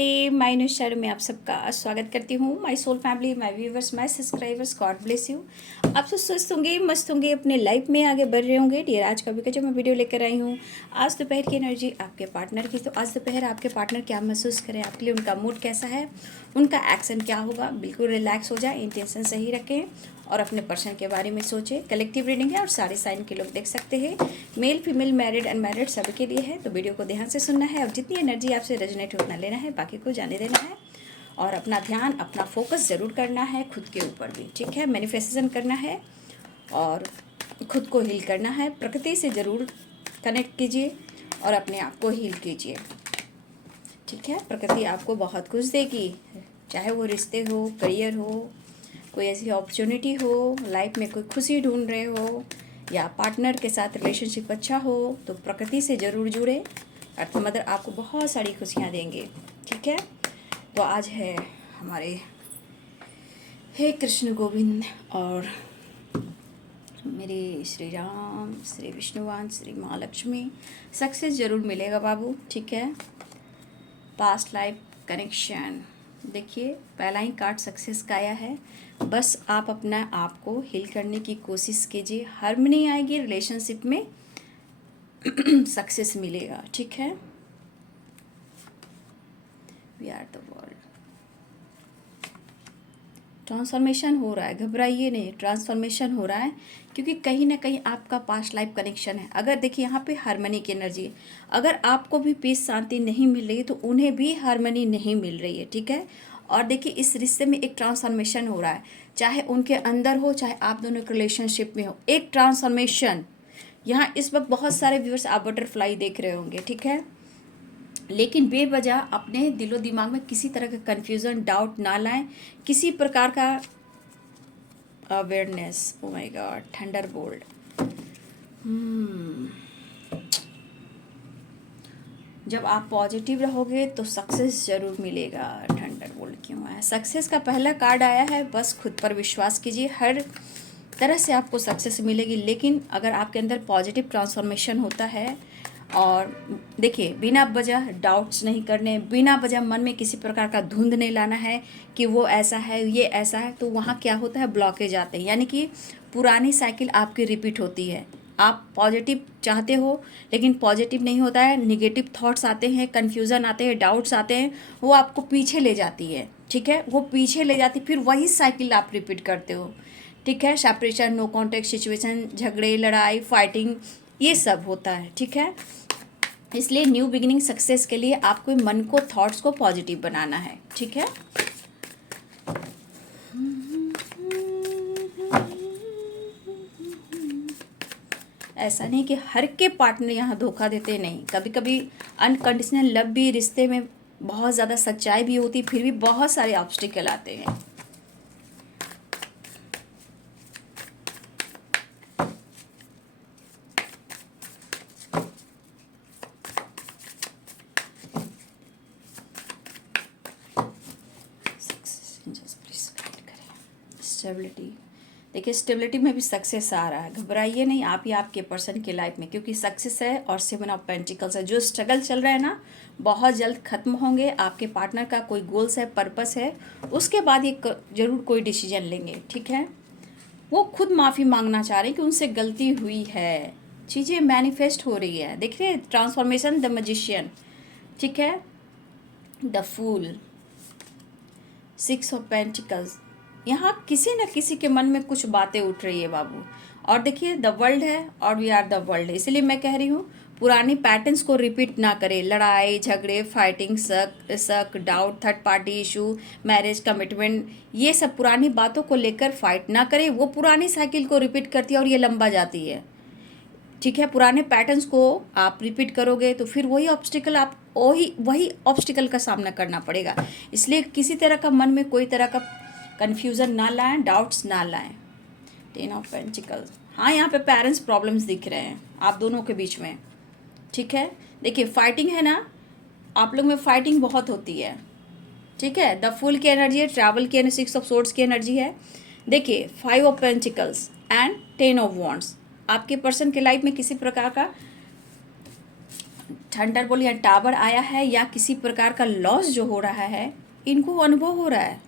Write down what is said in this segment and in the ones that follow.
नमस्ते, माय नुशर में आप सबका स्वागत करती हूँ। My soul family, my viewers, my subscribers, God bless you. आप सब स्वस्थ होंगे, मस्त होंगे, अपने लाइफ में आगे बढ़ रहे होंगे। डियर, आज का जो मैं वीडियो लेकर आई हूँ, आज दोपहर की एनर्जी आपके पार्टनर की। तो आज दोपहर आपके पार्टनर क्या महसूस करें, आपके लिए उनका मूड कैसा है, उनका एक्शन क्या होगा। बिल्कुल रिलैक्स हो जाए, इंटेंशन सही रखें और अपने पर्सन के बारे में सोचें। कलेक्टिव रीडिंग है और सारे साइन के लोग देख सकते हैं, मेल फीमेल, मैरिड अनमैरिड सभी के लिए है। तो वीडियो को ध्यान से सुनना है और जितनी एनर्जी आपसे रेजोनेट उतना लेना है, बाकी को जाने देना है। और अपना ध्यान, अपना फोकस ज़रूर करना है खुद के ऊपर भी, ठीक है। मैनिफेस्टेशन करना है और खुद को हील करना है। प्रकृति से ज़रूर कनेक्ट कीजिए और अपने आप को हील कीजिए, ठीक है। प्रकृति आपको बहुत कुछ देगी, चाहे वो रिश्ते हो, करियर हो, कोई ऐसी अपॉर्चुनिटी हो, लाइफ में कोई खुशी ढूंढ रहे हो या पार्टनर के साथ रिलेशनशिप अच्छा हो, तो प्रकृति से ज़रूर जुड़े। अर्थ मदर आपको बहुत सारी खुशियाँ देंगे, ठीक है। तो आज है हमारे हे कृष्ण गोविंद और मेरे श्री राम, श्री विष्णुवान, श्री महालक्ष्मी। सक्सेस ज़रूर मिलेगा बाबू, ठीक है। पास्ट लाइफ कनेक्शन, देखिए पहला ही कार्ड सक्सेस का आया है। बस आप अपना आप को हील करने की कोशिश कीजिए, हार्मनी आएगी रिलेशनशिप में, सक्सेस मिलेगा, ठीक है। We are the world. Transformation हो रहा है, घबराइए नहीं, ट्रांसफॉर्मेशन हो रहा है क्योंकि कहीं ना कहीं आपका पास्ट लाइफ कनेक्शन है। अगर देखिए यहाँ पे हार्मनी की एनर्जी, अगर आपको भी पीस शांति नहीं मिल रही है तो उन्हें भी हार्मनी नहीं मिल रही है, ठीक है। और देखिए इस रिश्ते में एक ट्रांसफॉर्मेशन हो रहा है, चाहे उनके अंदर हो, चाहे आप दोनों के रिलेशनशिप में हो, एक ट्रांसफॉर्मेशन। यहाँ इस वक्त बहुत सारे व्यूअर्स आप बटरफ्लाई देख रहे होंगे, ठीक है। लेकिन बेवजह अपने दिलो दिमाग में किसी तरह का कन्फ्यूज़न, डाउट ना लाएं, किसी प्रकार का awareness. Oh my God, thunder bolt. जब आप पॉजिटिव रहोगे तो सक्सेस जरूर मिलेगा। थंडर बोल्ट क्यों आया? सक्सेस का पहला कार्ड आया है। बस खुद पर विश्वास कीजिए, हर तरह से आपको सक्सेस मिलेगी। लेकिन अगर आपके अंदर पॉजिटिव ट्रांसफॉर्मेशन होता है और देखिए बिना वजह डाउट्स नहीं करने, बिना वजह मन में किसी प्रकार का धुंध नहीं लाना है कि वो ऐसा है, ये ऐसा है, तो वहाँ क्या होता है, ब्लॉकेज आते हैं। यानी कि पुरानी साइकिल आपकी रिपीट होती है। आप पॉजिटिव चाहते हो लेकिन पॉजिटिव नहीं होता है, निगेटिव थॉट्स आते हैं, कन्फ्यूज़न आते हैं, डाउट्स आते हैं, वो आपको पीछे ले जाती है, ठीक है। वो पीछे ले जाती, फिर वही साइकिल आप रिपीट करते हो, ठीक है। सेपरेशन, नो कॉन्टेक्ट सिचुएशन, झगड़े, लड़ाई, फाइटिंग, ये सब होता है, ठीक है। इसलिए न्यू बिगिनिंग सक्सेस के लिए आपको मन को, थॉट्स को पॉजिटिव बनाना है, ठीक है। ऐसा नहीं कि हर के पार्टनर यहाँ धोखा देते, नहीं। कभी कभी अनकंडीशनल लव भी, रिश्ते में बहुत ज़्यादा सच्चाई भी होती, फिर भी बहुत सारे ऑब्स्टिकल आते हैं। स्टेबिलिटी, देखिए स्टेबिलिटी में भी सक्सेस आ रहा है। घबराइए नहीं आप ही आपके पर्सन के लाइफ में, क्योंकि सक्सेस है और 7 ऑफ पेंटिकल्स है। जो स्ट्रगल चल रहा है ना, बहुत जल्द खत्म होंगे। आपके पार्टनर का कोई गोल्स है, पर्पस है, उसके बाद ये जरूर कोई डिसीजन लेंगे, ठीक है। वो खुद माफ़ी मांगना चाह रहे हैं कि उनसे गलती हुई है, चीज़ें मैनिफेस्ट हो रही है। देखिए ट्रांसफॉर्मेशन, द मैजिशियन, ठीक है, द फूल, 6 ऑफ पेंटिकल्स। यहाँ किसी न किसी के मन में कुछ बातें उठ रही है बाबू। और देखिए द वर्ल्ड है और वी आर द वर्ल्ड है, इसलिए मैं कह रही हूँ पुरानी पैटर्न्स को रिपीट ना करें। लड़ाई झगड़े, फाइटिंग, शक, doubt, third party issue, marriage, commitment, ये सब पुरानी बातों को लेकर फाइट ना करें। वो पुरानी साइकिल को रिपीट करती है और ये लंबा जाती है, ठीक है। पुराने पैटर्न्स को आप रिपीट करोगे तो फिर वही ऑब्स्टिकल, आप वही ऑब्स्टिकल का सामना करना पड़ेगा। इसलिए किसी तरह का मन में कोई तरह का कन्फ्यूज़न ना लाएं, डाउट्स ना लाएं। 10 ऑफ पेंटिकल्स, हाँ यहाँ पे पेरेंट्स प्रॉब्लम्स दिख रहे हैं आप दोनों के बीच में, ठीक है। देखिए फाइटिंग है ना, आप लोग में फाइटिंग बहुत होती है, ठीक है। द फुल की एनर्जी है, ट्रैवल की एनर्जी, 6 ऑफ सोर्ड्स की एनर्जी है। देखिए 5 of pentacles and 10 of wands. आपके पर्सन के लाइफ में किसी प्रकार का थंडरबोल्ट या टावर आया है या किसी प्रकार का लॉस जो हो रहा है, इनको अनुभव हो रहा है।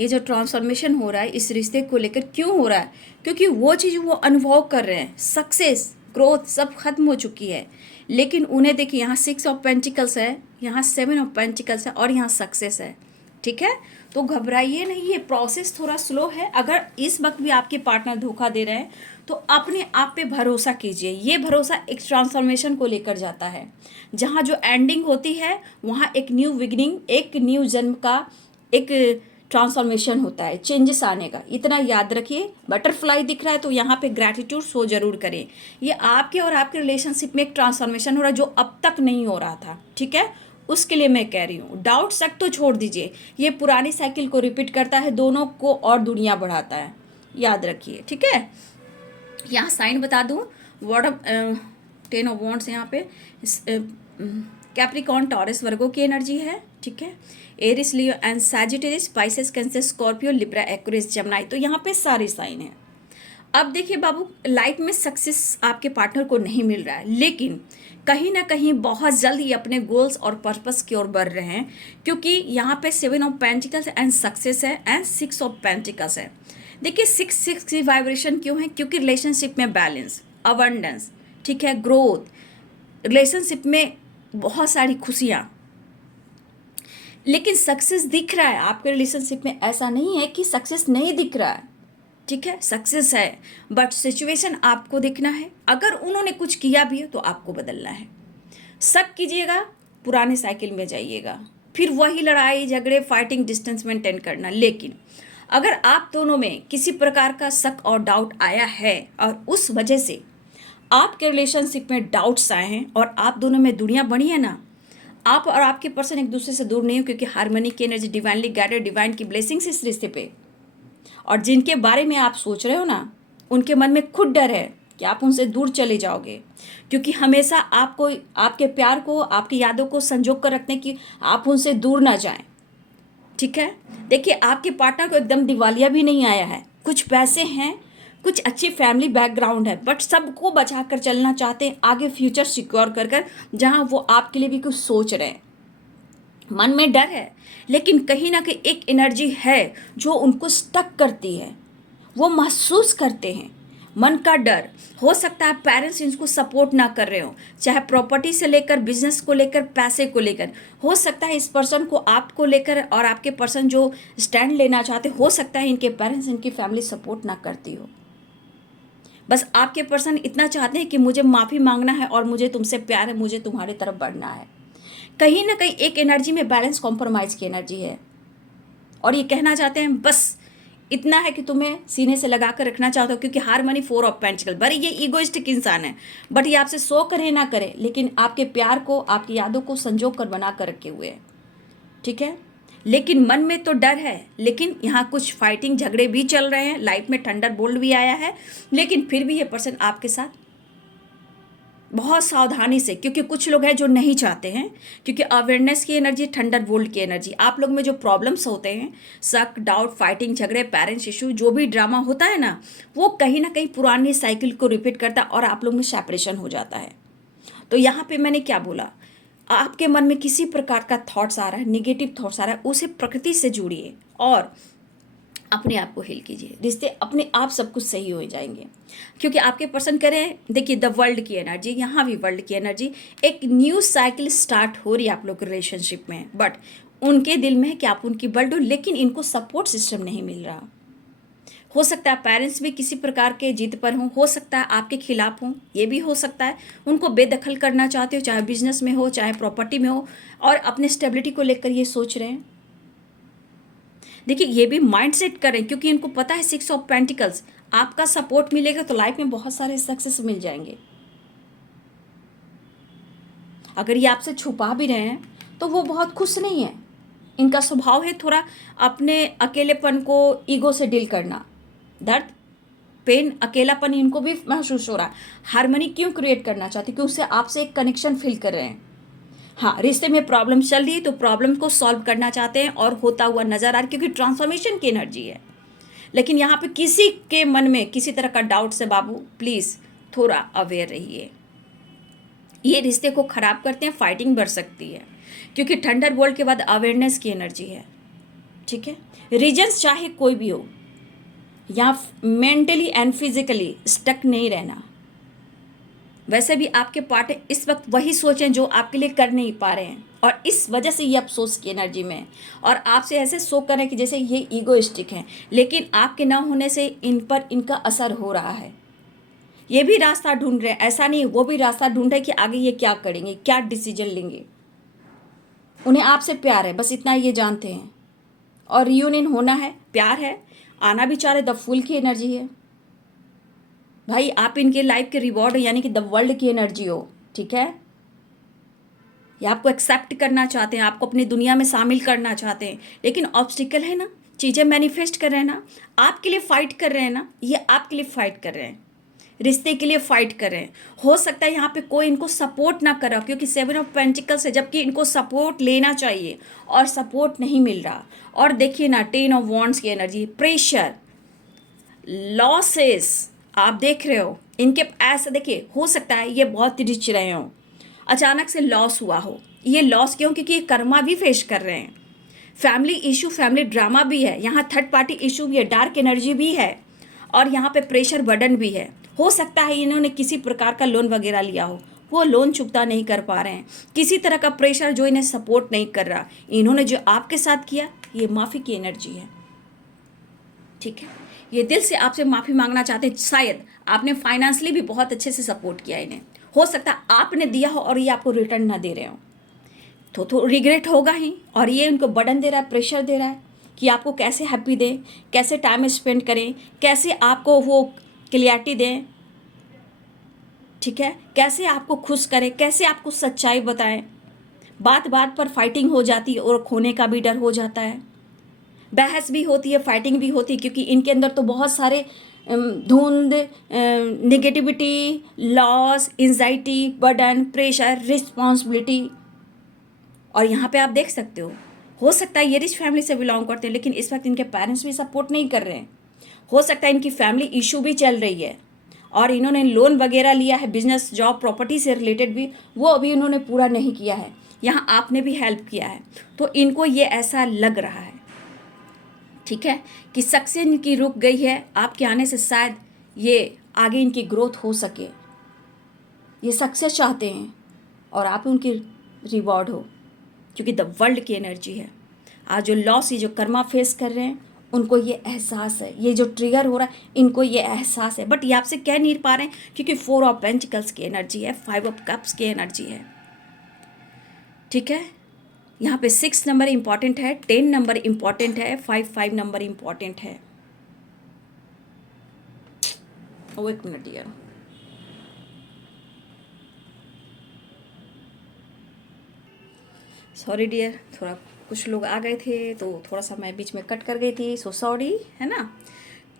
ये जो ट्रांसफॉर्मेशन हो रहा है इस रिश्ते को लेकर क्यों हो रहा है? क्योंकि वो चीज़ वो अनुभव कर रहे हैं, सक्सेस, ग्रोथ सब खत्म हो चुकी है। लेकिन उन्हें देखिए, यहाँ 6 ऑफ पेंटिकल्स है, यहाँ 7 ऑफ पेंटिकल्स है और यहाँ सक्सेस है। ठीक है, तो घबराइए नहीं, ये प्रोसेस थोड़ा स्लो है। अगर इस वक्त भी आपके पार्टनर धोखा दे रहे हैं तो अपने आप पे भरोसा कीजिए। ये भरोसा एक ट्रांसफॉर्मेशन को लेकर जाता है। जहाँ जो एंडिंग होती है वहाँ एक न्यू बिगिनिंग, एक न्यू जन्म का एक ट्रांसफॉर्मेशन होता है, चेंजेस आने का। इतना याद रखिए। बटरफ्लाई दिख रहा है तो यहाँ पे ग्रैटिट्यूड शो जरूर करें। ये आपके और आपके रिलेशनशिप में एक ट्रांसफॉर्मेशन हो रहा है जो अब तक नहीं हो रहा था। ठीक है, उसके लिए मैं कह रही हूँ। डाउट शक तो छोड़ दीजिए, ये पुरानी साइकिल को रिपीट करता है, दोनों को और दुनिया बढ़ाता है, याद रखिए। ठीक है, यहाँ साइन बता दूँ, वर्ड ऑफ 10 ऑफ वॉन्ड्स यहाँ पे कैप्रिकॉर्न, टॉरस, वर्गो की एनर्जी है। ठीक है, Aries, Leo and Sagittarius, Pisces, Cancer, Scorpio, Libra, Aquarius, Gemini. तो यहाँ पे सारे साइन हैं। अब देखिए बाबू, लाइफ में सक्सेस आपके पार्टनर को नहीं मिल रहा है, लेकिन कहीं ना कहीं बहुत जल्द ही अपने गोल्स और पर्पस की ओर बढ़ रहे हैं। क्योंकि यहाँ पे 7 ऑफ पेंटिकल्स एंड सक्सेस है एंड 6 ऑफ पेंटिकल्स है। देखिए 6 की वाइब्रेशन क्यों है? क्योंकि रिलेशनशिप में बैलेंस, अबंडेंस, ठीक है, ग्रोथ, रिलेशनशिप में बहुत सारी खुशियाँ। लेकिन सक्सेस दिख रहा है आपके रिलेशनशिप में, ऐसा नहीं है कि सक्सेस नहीं दिख रहा है। ठीक है, सक्सेस है, बट सिचुएशन आपको देखना है। अगर उन्होंने कुछ किया भी है तो आपको बदलना है। शक कीजिएगा, पुराने साइकिल में जाइएगा, फिर वही लड़ाई झगड़े, फाइटिंग, डिस्टेंस मेंटेन करना। लेकिन अगर आप दोनों में किसी प्रकार का शक और डाउट आया है और उस वजह से आपके रिलेशनशिप में डाउट्स आए हैं और आप दोनों में दूरियां बढ़ी है ना, आप और आपके पर्सन एक दूसरे से दूर नहीं हो, क्योंकि हार्मनी की एनर्जी, डिवाइनली गाइडेड, डिवाइन की ब्लेसिंग्स इस रिश्ते पे। और जिनके बारे में आप सोच रहे हो ना, उनके मन में खुद डर है कि आप उनसे दूर चले जाओगे, क्योंकि हमेशा आपको, आपके प्यार को, आपकी यादों को संजो कर रखने की, आप उनसे दूर ना जाएं। ठीक है, देखिए आपके पार्टनर को एकदम दिवालिया भी नहीं आया है, कुछ पैसे हैं, कुछ अच्छी फैमिली बैकग्राउंड है, बट सबको बचा कर चलना चाहते हैं, आगे फ्यूचर सिक्योर कर जहाँ वो आपके लिए भी कुछ सोच रहे हैं। मन में डर है, लेकिन कहीं ना कहीं एक एनर्जी है जो उनको स्टक करती है, वो महसूस करते हैं मन का डर। हो सकता है पेरेंट्स इनको सपोर्ट ना कर रहे हो, चाहे प्रॉपर्टी से लेकर, बिजनेस को लेकर, पैसे को लेकर। हो सकता है इस पर्सन को आपको लेकर और आपके पर्सन जो स्टैंड लेना चाहते, हो सकता है इनके पेरेंट्स, इनकी फैमिली सपोर्ट ना करती हो। बस आपके पर्सन इतना चाहते हैं कि मुझे माफ़ी मांगना है और मुझे तुमसे प्यार है, मुझे तुम्हारी तरफ बढ़ना है। कहीं ना कहीं एक एनर्जी में बैलेंस, कॉम्प्रोमाइज़ की एनर्जी है, और ये कहना चाहते हैं बस इतना है कि तुम्हें सीने से लगा कर रखना चाहते हो, क्योंकि हार्मनी, 4 ऑफ पेंटिकल, भले ये ईगोइस्टिक इंसान है, बट ये आपसे शो करे ना करे, लेकिन आपके प्यार को, आपकी यादों को संजो कर बना कर रखे हुए हैं। ठीक है, लेकिन मन में तो डर है, लेकिन यहाँ कुछ फाइटिंग, झगड़े भी चल रहे हैं, लाइफ में थंडर बोल्ट भी आया है, लेकिन फिर भी ये पर्सन आपके साथ बहुत सावधानी से, क्योंकि कुछ लोग हैं जो नहीं चाहते हैं, क्योंकि अवेयरनेस की एनर्जी, थंडर बोल्ट की एनर्जी, आप लोग में जो प्रॉब्लम्स होते हैं, शक, डाउट, फाइटिंग, झगड़े, पेरेंट्स इशू, जो भी ड्रामा होता है ना, वो कहीं ना कहीं पुरानी साइकिल को रिपीट करता है और आप लोग में सेपरेशन हो जाता है। तो यहाँ पे मैंने क्या बोला, आपके मन में किसी प्रकार का थॉट्स आ रहा है, निगेटिव थॉट्स आ रहा है, उसे प्रकृति से जुड़िए और अपने आप को हील कीजिए। रिश्ते अपने आप सब कुछ सही हो जाएंगे, क्योंकि आपके पर्सन करें, देखिए द वर्ल्ड की एनर्जी, यहाँ भी वर्ल्ड की एनर्जी, एक न्यू साइकिल स्टार्ट हो रही है आप लोग के रिलेशनशिप में। बट उनके दिल में है कि आप उनकी वर्ल्ड हो, लेकिन इनको सपोर्ट सिस्टम नहीं मिल रहा। हो सकता है पेरेंट्स भी किसी प्रकार के जिद पर हों, हो सकता है आपके खिलाफ हों, ये भी हो सकता है उनको बेदखल करना चाहते हो, चाहे बिजनेस में हो, चाहे प्रॉपर्टी में हो, और अपने स्टेबिलिटी को लेकर ये सोच रहे हैं। देखिए ये भी माइंड सेट करें, क्योंकि इनको पता है 6 ऑफ पेंटिकल्स, आपका सपोर्ट मिलेगा तो लाइफ में बहुत सारे सक्सेस मिल जाएंगे। अगर ये आपसे छुपा भी रहे हैं तो वो बहुत खुश नहीं है, इनका स्वभाव है थोड़ा अपने अकेलेपन को ईगो से डील करना। दर्द, पेन, अकेलापन इनको भी महसूस हो रहा है। हार्मनी क्यों क्रिएट करना चाहती, क्योंकि उससे आपसे एक कनेक्शन फील कर रहे हैं। हाँ, रिश्ते में प्रॉब्लम चल रही है तो प्रॉब्लम को सॉल्व करना चाहते हैं और होता हुआ नजर आ रहा है, क्योंकि ट्रांसफॉर्मेशन की एनर्जी है। लेकिन यहाँ पे किसी के मन में किसी तरह का डाउट से बाबू प्लीज़ थोड़ा अवेयर रहिए। ये रिश्ते को ख़राब करते हैं, फाइटिंग बढ़ सकती है, क्योंकि थंडर बोल्ट के बाद अवेयरनेस की एनर्जी है। ठीक है, रीजन्स चाहे कोई भी हो, या मेंटली एंड फिजिकली स्टक नहीं रहना। वैसे भी आपके पार्टनर इस वक्त वही सोचें जो आपके लिए कर नहीं पा रहे हैं, और इस वजह से ये अफसोस की एनर्जी में है, और आपसे ऐसे शो करें कि जैसे ये ईगोइस्टिक हैं, लेकिन आपके ना होने से इन पर इनका असर हो रहा है। ये भी रास्ता ढूंढ रहे हैं, ऐसा नहीं वो भी रास्ता ढूंढ रहे हैं कि आगे ये क्या करेंगे, क्या डिसीजन लेंगे। उन्हें आपसे प्यार है, बस इतना ये जानते हैं, और रियूनियन होना है, प्यार है, आना भी चाह रहे, द फुल की एनर्जी है भाई। आप इनके लाइफ के रिवॉर्ड यानी कि द वर्ल्ड की एनर्जी हो। ठीक है, ये आपको एक्सेप्ट करना चाहते हैं, आपको अपनी दुनिया में शामिल करना चाहते हैं, लेकिन ऑब्स्टिकल है ना, चीज़ें मैनिफेस्ट कर रहे हैं ना, आपके लिए फाइट कर रहे हैं ना, ये आपके लिए फाइट कर रहे हैं, रिश्ते के लिए फाइट कर रहे हैं। हो सकता है यहाँ पे कोई इनको सपोर्ट ना कर रहा, क्योंकि 7 ऑफ पेंटिकल्स है, जबकि इनको सपोर्ट लेना चाहिए और सपोर्ट नहीं मिल रहा। और देखिए ना, 10 ऑफ वॉन्ड्स की एनर्जी, प्रेशर, लॉसेस आप देख रहे हो इनके। ऐसा देखिए, हो सकता है ये बहुत रिच रहे हो, अचानक से लॉस हुआ हो। ये लॉस क्यों? क्योंकि ये कर्मा भी फेस कर रहे हैं, फैमिली इशू, फैमिली ड्रामा भी है, यहाँ थर्ड पार्टी इशू भी है, डार्क एनर्जी भी है, और यहाँ पे प्रेशर बर्डन भी है। हो सकता है इन्होंने किसी प्रकार का लोन वगैरह लिया हो, वो लोन चुकता नहीं कर पा रहे हैं, किसी तरह का प्रेशर जो इन्हें सपोर्ट नहीं कर रहा। इन्होंने जो आपके साथ किया, ये माफ़ी की एनर्जी है। ठीक है, ये दिल से आपसे माफ़ी मांगना चाहते हैं। शायद आपने फाइनेंशियली भी बहुत अच्छे से सपोर्ट किया इन्हें, हो सकता है आपने दिया हो और ये आपको रिटर्न ना दे रहे हो, तो रिग्रेट होगा ही। और ये उनको बर्डन दे रहा है, प्रेशर दे रहा है कि आपको कैसे हैप्पी दें, कैसे टाइम स्पेंड करें, कैसे आपको वो क्लियरिटी दें। ठीक है, कैसे आपको खुश करें, कैसे आपको सच्चाई बताएं। बात बात पर फाइटिंग हो जाती है और खोने का भी डर हो जाता है, बहस भी होती है, फाइटिंग भी होती है, क्योंकि इनके अंदर तो बहुत सारे धुंध, negativity, loss, anxiety, burden, pressure, responsibility. और यहाँ पे आप देख सकते हो सकता है ये रिच फैमिली से बिलोंग करते हैं, लेकिन इस वक्त इनके पेरेंट्स भी सपोर्ट नहीं कर रहे हैं। हो सकता है इनकी फैमिली इशू भी चल रही है, और इन्होंने लोन वगैरह लिया है, बिजनेस, जॉब, प्रॉपर्टी से रिलेटेड भी, वो अभी इन्होंने पूरा नहीं किया है। यहाँ आपने भी हेल्प किया है, तो इनको ये ऐसा लग रहा है, ठीक है, कि सक्सेस इनकी रुक गई है। आपके आने से शायद ये आगे इनकी ग्रोथ हो सके। ये सक्सेस चाहते हैं और आप उनकी रिवॉर्ड हो, क्योंकि द वर्ल्ड की एनर्जी है। आज जो लॉस, ये जो कर्मा फेस कर रहे हैं, उनको ये एहसास है, ये जो ट्रिगर हो रहा है इनको ये एहसास है, बट ये आपसे कह नहीं पा रहे हैं, क्योंकि 4 ऑफ पेंटिकल्स की एनर्जी है, 5 ऑफ कप्स की एनर्जी है। ठीक है, यहाँ पे 6 नंबर इम्पॉर्टेंट है, 10 नंबर इम्पॉर्टेंट है, 5 नंबर इम्पॉर्टेंट है। ओ एक मिनट यार, सॉरी डियर, थोड़ा कुछ लोग आ गए थे तो थोड़ा सा मैं बीच में कट कर गई थी, सो सॉरी, है ना।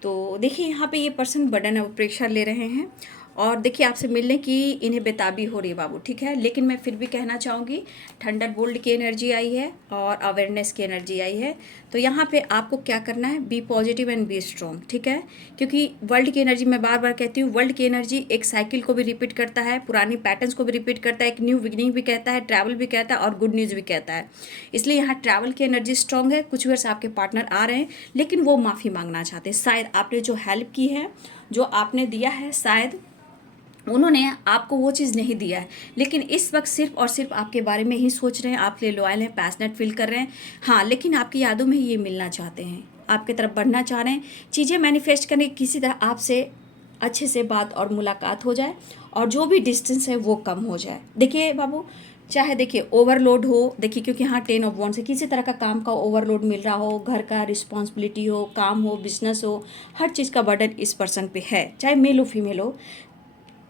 तो देखिए यहाँ पे ये पर्सन बर्डन है, वो प्रेशर ले रहे हैं, और देखिए आपसे मिलने की इन्हें बेताबी हो रही है बाबू। ठीक है, लेकिन मैं फिर भी कहना चाहूँगी, थंडर बोल्ट की एनर्जी आई है और अवेयरनेस की एनर्जी आई है। तो यहाँ पे आपको क्या करना है, be positive and be strong. ठीक है, क्योंकि वर्ल्ड की एनर्जी, मैं बार बार कहती हूँ, वर्ल्ड की एनर्जी एक साइकिल को भी रिपीट करता है, पुरानी पैटर्न्स को भी रिपीट करता है, एक न्यू बिगिनिंग भी कहता है, ट्रैवल भी कहता है, और गुड न्यूज़ भी कहता है। इसलिए यहाँ ट्रैवल की एनर्जी स्ट्रॉन्ग है। कुछ वर्ष आपके पार्टनर आ रहे हैं, लेकिन वो माफ़ी मांगना चाहते हैं। शायद आपने जो हेल्प की है, जो आपने दिया है, शायद उन्होंने आपको वो चीज़ नहीं दिया है, लेकिन इस वक्त सिर्फ और सिर्फ आपके बारे में ही सोच रहे हैं, आपके लिए लॉयल हैं, पैशनेट फील कर रहे हैं। हाँ, लेकिन आपकी यादों में ही ये मिलना चाहते हैं, आपकी तरफ बढ़ना चाह रहे हैं, चीज़ें मैनिफेस्ट करने की, किसी तरह आपसे अच्छे से बात और मुलाकात हो जाए, और जो भी डिस्टेंस है वो कम हो जाए। देखिए बाबू, चाहे देखिए ओवरलोड हो, देखिए क्योंकि हाँ 10 ऑफ वॉन्ड्स से किसी तरह का काम का ओवरलोड मिल रहा हो, घर का रिस्पॉन्सिबिलिटी हो, काम हो, बिजनेस हो, हर चीज़ का बर्डन इस पर्सन पे है, चाहे मेल हो फीमेल हो,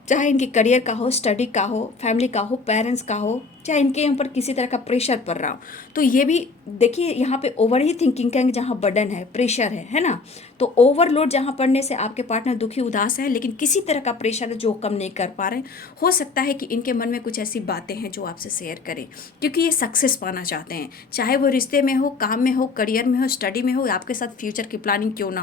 चाहे इनके करियर का हो, स्टडी का हो, फैमिली का हो, पेरेंट्स का हो, चाहे इनके ऊपर किसी तरह का प्रेशर पड़ रहा हो। तो ये भी देखिए, यहाँ पे ओवर ही थिंकिंग का जहाँ बर्डन है, प्रेशर है ना, तो ओवरलोड जहाँ पड़ने से आपके पार्टनर दुखी उदास है, लेकिन किसी तरह का प्रेशर है जो कम नहीं कर पा रहे हैं। हो सकता है कि इनके मन में कुछ ऐसी बातें हैं जो आपसे शेयर करें, क्योंकि ये सक्सेस पाना चाहते हैं, चाहे वो रिश्ते में हो, काम में हो, करियर में हो, स्टडी में हो, आपके साथ फ्यूचर की प्लानिंग क्यों ना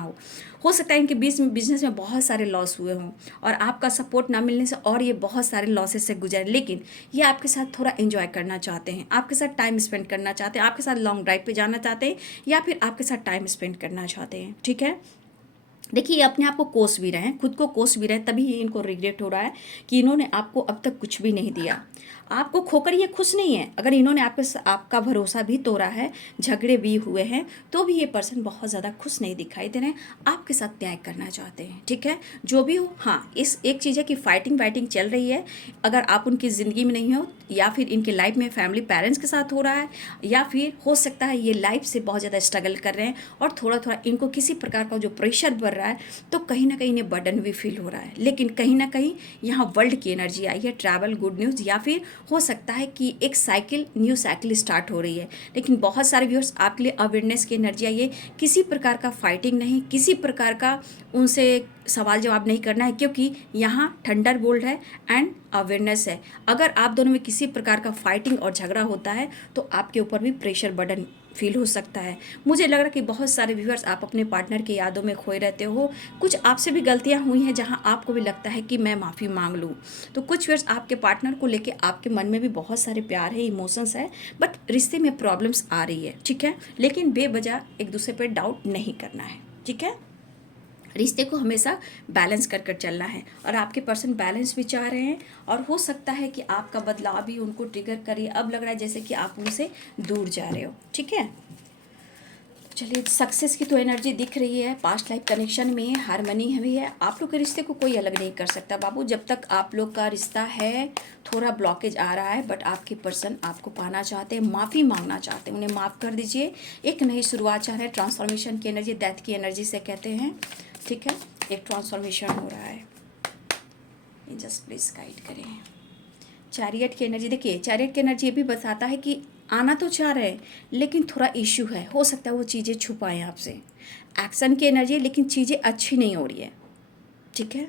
हो सकता है इनके बीच में बिजनेस में बहुत सारे लॉस हुए हों और आपका सपोर्ट ना मिलने से और ये बहुत सारे लॉसेस से गुजरे, लेकिन ये आपके साथ थोड़ा एंजॉय करना चाहते हैं, आपके साथ टाइम स्पेंड करना चाहते हैं, आपके साथ लॉन्ग ड्राइव पे जाना चाहते हैं, या फिर आपके साथ टाइम स्पेंड करना चाहते हैं। ठीक है, देखिए ये अपने आप को कोस भी रहे हैं, खुद को कोस भी रहे हैं, तभी ये इनको रिग्रेट हो रहा है कि इन्होंने आपको अब तक कुछ भी नहीं दिया। आपको खोकर ये खुश नहीं है। अगर इन्होंने आपका भरोसा भी तोड़ा है, झगड़े भी हुए हैं, तो भी ये पर्सन बहुत ज़्यादा खुश नहीं दिखाई दे रहे हैं, आपके साथ न्याय करना चाहते हैं। ठीक है, जो भी हो, हाँ इस एक चीज़ है कि फाइटिंग वाइटिंग चल रही है। अगर आप उनकी ज़िंदगी में नहीं हो, या फिर इनके लाइफ में फैमिली पेरेंट्स के साथ हो रहा है, या फिर हो सकता है ये लाइफ से बहुत ज़्यादा स्ट्रगल कर रहे हैं और थोड़ा थोड़ा इनको किसी प्रकार का जो प्रेशर बढ़ रहा है, तो कहीं ना कहीं इन्हें बर्डन भी फील हो रहा है। लेकिन कहीं ना कहीं यहाँ वर्ल्ड की एनर्जी आई है, ट्रैवल, गुड न्यूज़, या फिर हो सकता है कि एक साइकिल, न्यू साइकिल स्टार्ट हो रही है। लेकिन बहुत सारे व्यूअर्स आपके लिए अवेयरनेस की एनर्जी आई है, किसी प्रकार का फाइटिंग नहीं, किसी प्रकार का उनसे सवाल जवाब नहीं करना है, क्योंकि यहाँ थंडर बोल्ट है एंड अवेयरनेस है। अगर आप दोनों में किसी प्रकार का फाइटिंग और झगड़ा होता है तो आपके ऊपर भी प्रेशर बर्डन फील हो सकता है। मुझे लग रहा है कि बहुत सारे व्यूअर्स आप अपने पार्टनर की यादों में खोए रहते हो, कुछ आपसे भी गलतियां हुई हैं जहां आपको भी लगता है कि मैं माफ़ी मांग लूं। तो कुछ व्यूअर्स आपके पार्टनर को लेके आपके मन में भी बहुत सारे प्यार है, इमोशंस है, बट रिश्ते में प्रॉब्लम्स आ रही है। ठीक है, लेकिन बेवजह एक दूसरे पर डाउट नहीं करना है। ठीक है, रिश्ते को हमेशा बैलेंस कर कर चलना है, और आपके पर्सन बैलेंस भी चाह रहे हैं, और हो सकता है कि आपका बदलाव भी उनको ट्रिगर करिए। अब लग रहा है जैसे कि आप उनसे दूर जा रहे हो। ठीक है, चलिए सक्सेस की तो एनर्जी दिख रही है, पास्ट लाइफ कनेक्शन में हारमनी भी है। आप लोग के रिश्ते को कोई अलग नहीं कर सकता बाबू, जब तक आप लोग का रिश्ता है थोड़ा ब्लॉकेज आ रहा है, बट आपके पर्सन आपको पाना चाहते हैं, माफ़ी मांगना चाहते हैं, उन्हें माफ़ कर दीजिए, एक नई शुरुआत चाह रहे हैं। ट्रांसफॉर्मेशन की एनर्जी डेथ की एनर्जी से कहते हैं। ठीक है, एक ट्रांसफॉर्मेशन हो रहा है, जस्ट प्लीज गाइड करें। चैरियट की एनर्जी देखिए, चैरियट की एनर्जी ये भी बताता है कि आना तो चाह रहे हैं, लेकिन थोड़ा इश्यू है, हो सकता है वो चीज़ें छुपाएं आपसे। एक्शन की एनर्जी, लेकिन चीज़ें अच्छी नहीं हो रही है। ठीक है,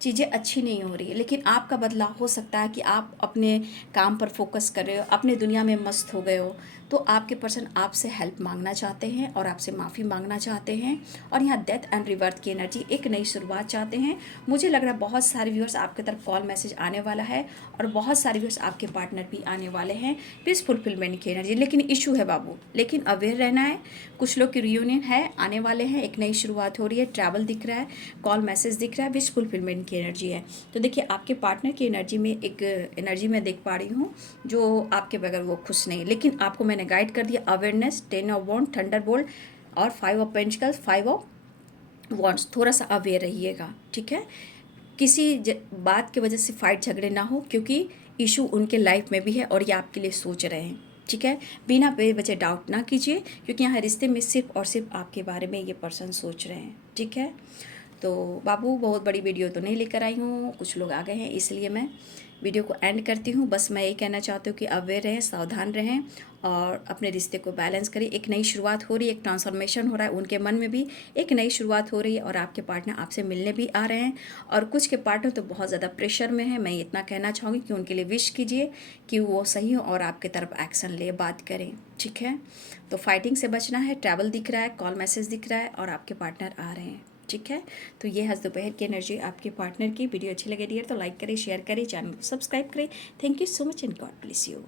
चीज़ें अच्छी नहीं हो रही है, लेकिन आपका बदलाव हो सकता है कि आप अपने काम पर फोकस कर रहे हो, अपने दुनिया में मस्त हो गए हो, तो आपके पर्सन आपसे हेल्प मांगना चाहते हैं और आपसे माफ़ी मांगना चाहते हैं। और यहाँ डेथ एंड रिबर्थ की एनर्जी, एक नई शुरुआत चाहते हैं। मुझे लग रहा है बहुत सारे व्यूअर्स आपकी तरफ कॉल मैसेज आने वाला है, और बहुत सारे व्यूअर्स आपके पार्टनर भी आने वाले हैं। प्लीज़ फुलफिलमेंट की एनर्जी, लेकिन इशू है बाबू, लेकिन अवेयर रहना है। कुछ लोग की रियूनियन है, आने वाले हैं, एक नई शुरुआत हो रही है, ट्रैवल दिख रहा है, कॉल मैसेज दिख रहा है, विश फुलफिलमेंट की एनर्जी है। तो देखिए आपके पार्टनर की एनर्जी में एक एनर्जी मैं देख पा रही हूँ जो आपके बगैर वो खुश नहीं, लेकिन आपको मैंने गाइड कर दिया। अवेयरनेस, 10 ऑफ वॉन्ड, थंडरबोल्ट और 5 ऑफ पेंटिकल्स, 5 ऑफ वॉन्ड्स, थोड़ा सा अवेयर रहिएगा। ठीक है, किसी बात की वजह से फाइट झगड़े ना हो, क्योंकि इशू उनके लाइफ में भी है और ये आपके लिए सोच रहे हैं। ठीक है, बिना बेवजह डाउट ना कीजिए, क्योंकि यहाँ रिश्ते में सिर्फ और सिर्फ आपके बारे में ये पर्सन सोच रहे हैं। ठीक है, तो बाबू बहुत बड़ी वीडियो तो नहीं लेकर आई हूँ, कुछ लोग आ गए हैं, इसलिए मैं वीडियो को एंड करती हूँ। बस मैं यही कहना चाहती हूँ कि अवेयर रहें, सावधान रहें, और अपने रिश्ते को बैलेंस करिए। एक नई शुरुआत हो रही है, एक ट्रांसफॉर्मेशन हो रहा है, उनके मन में भी एक नई शुरुआत हो रही है, और आपके पार्टनर आपसे मिलने भी आ रहे हैं। और कुछ के पार्टनर तो बहुत ज़्यादा प्रेशर में है। मैं इतना कहना चाहूँगी कि उनके लिए विश कीजिए कि वो सही हो और आपके तरफ एक्शन ले, बात करें। ठीक है, तो फाइटिंग से बचना है। ट्रैवल दिख रहा है, कॉल मैसेज दिख रहा है, और आपके पार्टनर आ रहे हैं। ठीक है, तो ये है दोपहर की एनर्जी आपके पार्टनर की। वीडियो अच्छी लगे डियर तो लाइक करें, शेयर करें, चैनल को सब्सक्राइब करें। Thank you so much and God bless you.